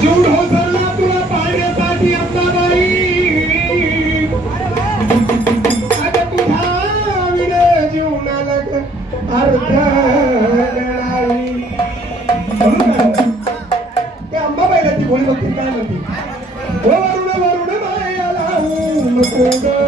जेवढं होतं ना तुला पाहण्यासाठी आपला ஒளிவத்திற்காக ஒருவருடன் ஒருவருடன் ஆயாலும்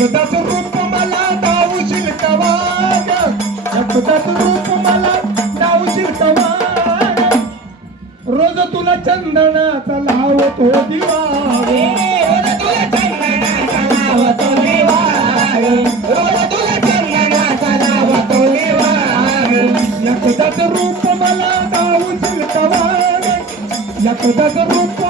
जगदाच रूप मला दाऊशील कवाड जगदाच रूप मला दाऊशील रोज तुला चंदनाचा लावत हो दिवा रूप मला दाऊशील कवा जगदाच रूप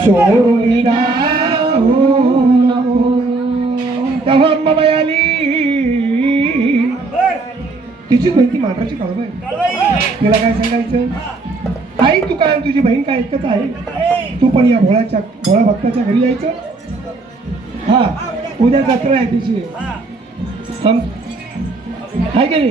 सोडून तेव्हा अंबाबाई आली तिची बहीण ती मांडराची काळबाई तिला काय सांगायचं आई तू काय आणि तुझी बहीण काय एकच आहे तू पण या भोळ्याच्या भोळा भक्ताच्या घरी यायचं हा. उद्या जत्रा आहे तिची हम हाय की नाही